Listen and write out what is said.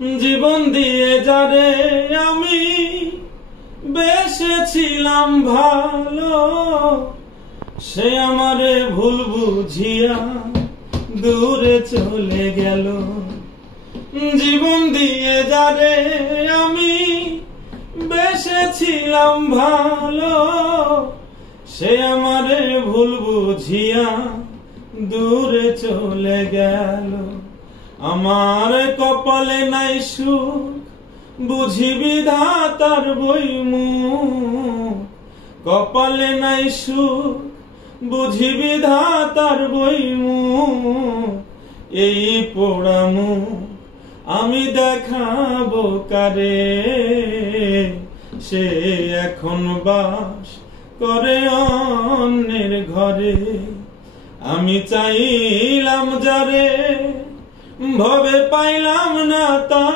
জীবন দিয়ে যারে আমি বেসেছিলাম ভালো, সে আমারে ভুল বুঝিয়া দূরে চলে গেল। জীবন দিয়ে যারে আমি বেসেছিলাম ভালো, সে আমারে ভুল বুঝিয়া দূরে চলে গেল। আমার কপালে নাই সুখ, বুঝি বিধাতার বইমুখ। কপালে নাই সুখ, বুঝি বিধাতার বইমুখ। এই পোড়া মুখ আমি দেখাবো কারে, সে এখন বাস করে অন্যের ঘরে। আমি চাইলাম যারে, ভবে পাইলাম না তা